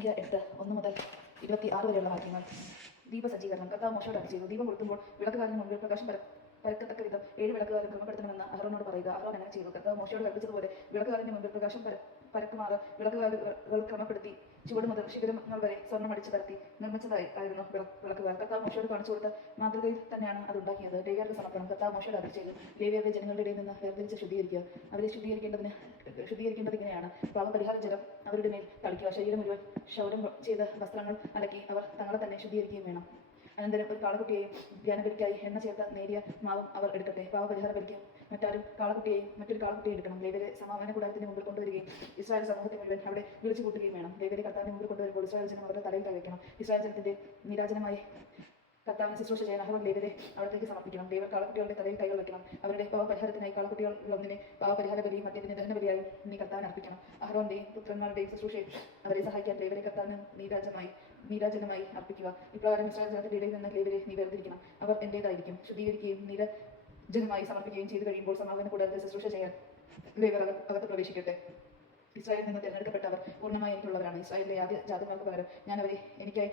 സംഖ്യ 8 1 മുതൽ 26 വരെയുള്ള വാക്യങ്ങൾ. ദീപസജ്ജീകരണം. കർത്താവ് മോശയോട് അരുളിച്ചെയ്തു, ദീപം കൊളുത്തുമ്പോൾ വിളക്കുകാരന് മുൻപിൽ പ്രകാശം പരക്കത്തക്ക വിധം 7 വിളക്കുകാരെ ക്രമപ്പെടുത്തണമെന്ന് അഹ്റോനോട് പറയുക. അഹ്റോൻ അങ്ങനെ ചെയ്തു. കർത്താവ് മോശയോട് കൽപ്പിച്ചതുപോലെ വിളക്കുകാരന്റെ മുൻപിൽ പ്രകാശം പരക്കുമാറ് വിളക്കുകാലുകൾ ക്രമപ്പെടുത്തി ചുവട് മുതൽ ശിഖരങ്ങൾ വരെ സ്വർണ്ണം അടിച്ചു പരത്തി നിർമ്മിച്ചതായിരുന്നു വിളക്കുകാൽ. കർത്താവ് മോശയോട് കാണിച്ചു കൊടുത്ത മാതൃകയിൽ തന്നെയാണ് അത് ഉണ്ടാക്കിയത്. ലേവ്യർക്ക് സമർപ്പണം. കർത്താവ് മോശയോട് അരുളി ചെയ്തു, ലേവ്യരുടെ ജനങ്ങളുടെ ഇടയിൽ നിന്ന് വേർതിരിച്ച് ശുദ്ധീകരിക്കുക. അവരെ ശുദ്ധീകരിക്കേണ്ടത് ഇങ്ങനെയാണ്: പാപപരിഹാര ജലം അവരുടെ മേൽ തളിക്കുക. ശരീരം മുഴുവൻ ക്ഷൗരം ചെയ്ത് വസ്ത്രങ്ങൾ അലക്കി അവർ തങ്ങളെ തന്നെ ശുദ്ധീകരിക്കുകയും വേണം. അനന്തരം ഒരു കാളക്കുട്ടിയെയും ധ്യാനബലിക്കായി എണ്ണ ചേർത്ത നേരിയ മാവും അവർ എടുക്കട്ടെ. പാപപരിഹാര ബലിക്ക് മറ്റൊരു കാളക്കുട്ടിയെയും എടുക്കണം. ലേവ്യരെ സമാഗമന കൂടാരത്തിന് മുമ്പിൽ കൊണ്ടുവരികയും ഇസ്രായേൽ സമൂഹത്തെ മുഴുവൻ അവിടെ വിളിച്ചു കൂട്ടുകയും വേണം. ലേവ്യരെ കർത്താവിന് മുമ്പിൽ കൊണ്ടുവരുമ്പോൾ ഇസ്രായേൽ ജനം അവരുടെ തലയിൽ കൈവയ്ക്കണം. ഇസ്രായേൽ ജനത്തിന്റെ നീരാജനമായി കർത്താവിനെ ശുശ്രൂഷ ചെയ്യാൻ അഹ്റോൻ ലേവ്യരെ അവിടത്തേക്ക് സമർപ്പിക്കണം. ലേവ്യർ കാളക്കുട്ടികളുടെ തലയിൽ കൈകൾ വയ്ക്കണം. അവരുടെ പാപപരിഹാരത്തിനായി കാളക്കുട്ടികളൊന്നിനെ പാപപരിഹാര ബലിയും മറ്റേതിനെ ദഹനബലിയായും നീ കർത്താവിന് അർപ്പിക്കണം. അഹ്റോന്റെയും പുത്രന്മാരുടെയും ശുശ്രൂഷയെ അവരെ സഹായിക്കാൻ ലേവ്യരെ കർത്താവിന് നീരാജനമായി അർപ്പിക്കുക. ഇപ്രകാരം ഇസ്രായേൽ ജനത്തിന്റെ ഇടയിൽ നിന്ന് ലേവ്യരെ നീ വേർതിരിക്കണം. അവർ എന്റേതായിരിക്കും. ശുദ്ധീകരിക്കുകയും നീരാജനമായി സമർപ്പിക്കുകയും ചെയ്തു കഴിയുമ്പോൾ സമാഗമന കൂടാരത്തിൽ ശുശ്രൂഷ ചെയ്യാൻ ലേവ്യർ അകത്ത് പ്രവേശിക്കട്ടെ. ഇസ്രായേലിൽ നിന്ന് തിരഞ്ഞെടുക്കപ്പെട്ടവർ പൂർണ്ണമായി എനിക്കുള്ളവരാണ്. ഇസ്രായേലിലെ ആദ്യ ജാതന്മാർക്ക് പകരം ഞാൻ അവരെ എനിക്കായി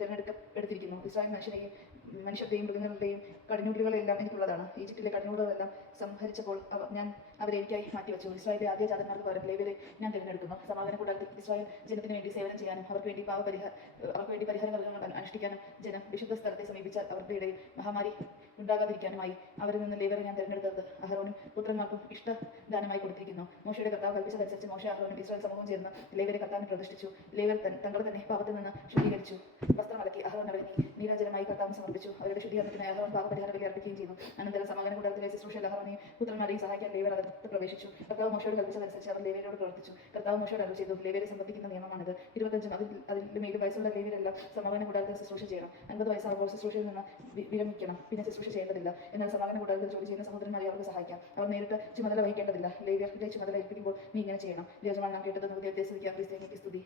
തിരഞ്ഞെടുക്കപ്പെടുത്തിയിരിക്കുന്നു. ഇസ്രായേൽ മനുഷ്യരുടെയും മൃഗങ്ങളുടെയും കടിഞ്ഞൂലുകളെല്ലാം എനിക്കുള്ളതാണ്. ഈജിപ്തിലെ കടിഞ്ഞൂലുകളെല്ലാം സംഹരിച്ചപ്പോൾ ഞാൻ അവരെ എനിക്കായി മാറ്റിവെച്ചു. ഇസ്രായേലിലെ ആദ്യ ജാതന്മാർക്ക് പകരം ലേവ്യരെ ഞാൻ തിരഞ്ഞെടുക്കുന്നു. സമാഗമന കൂടാരത്തിൽ ഇസ്രായേൽ ജനത്തിന് വേണ്ടി സേവനം ചെയ്യാനും അവർക്ക് വേണ്ടി പരിഹാര വർഗ്ഗങ്ങൾ അനുഷ്ഠിക്കാനും ജനം വിശുദ്ധ സ്ഥലത്തെ സമീപിച്ചാൽ അവരുടെ ഇടയിൽ മഹാമാരി ഉണ്ടാകാതിരിക്കാനുമായി അവരിൽ നിന്ന് ലേവ്യരെ ഞാൻ തിരഞ്ഞെടുത്തത് അഹ്റോനും പുത്രന്മാർക്കും ഇഷ്ടദാനമായി കൊടുത്തിരിക്കുന്നു. മോശയുടെ കർത്താവ് കൽപ്പിച്ചതനുസരിച്ച് മോശ അഹ്റോനും ഇസ്രായേൽ സമൂഹം ചേർന്ന് ലേവ്യരെ കർത്താവിനെ പ്രതിഷ്ഠിച്ചു. ലേവ്യർ തങ്ങൾ തന്നെ പാപത്തിൽ നിന്ന് ശുദ്ധീകരിച്ചു വസ്ത്രം അലക്കി അഹ്റോൻ അവരെ നീരാജനമായി കർത്താവിന് സമർപ്പിച്ചു. അവരുടെ ശുദ്ധീകരണത്തിനായി അഹ്റോൻ പാപപരിഹാര ബലി അർപ്പിക്കുകയും ചെയ്തു. അനന്തരം സമാഗമന കൂടാരത്തിലെ ശുശ്രൂഷയിൽ അഹ്റോനെയും പുത്രന്മാരെയും സഹായിക്കാൻ ലേവ്യർ അകത്ത് പ്രവേശിച്ചു. കർത്താവ് മോശയോട് കൽപ്പിച്ചതനുസരിച്ച് അവർ ലേവ്യരോട് പ്രവർത്തിച്ചു. കർത്താവ് മോശയോട് അരുളി ചെയ്തു, ലേവ്യരെ സംബന്ധിക്കുന്ന നിയമമാണിത്. 25 അതിൽ മേൽ വയസ്സുള്ള ലേവ്യരെല്ലാം സമാഗമന കൂടാരത്തിൽ ശുശ്രൂഷ ചെയ്യണം. 50 വയസ്സാകുമ്പോൾ ശുശ്രൂഷയിൽ നിന്ന് വിരമിക്കണം. പിന്നെ ശുശ്രൂഷ ചെയ്യേണ്ടതില്ല. എന്നാൽ സമാഗമന കൂടാരത്തിൽ ജോലി ചെയ്യുന്ന സഹോദരന്മാരെ അവർക്ക് സഹായിക്കാം. അവർ നേരിട്ട് ചുമതല വഹിക്കേണ്ടതില്ല. ലേവ്യരുടെ ചുമതല ഏൽപ്പിക്കുമ്പോൾ നീ ഇങ്ങനെ ചെയ്യണം. യജമാനൻ നാം കേട്ടത് സ്തുതി.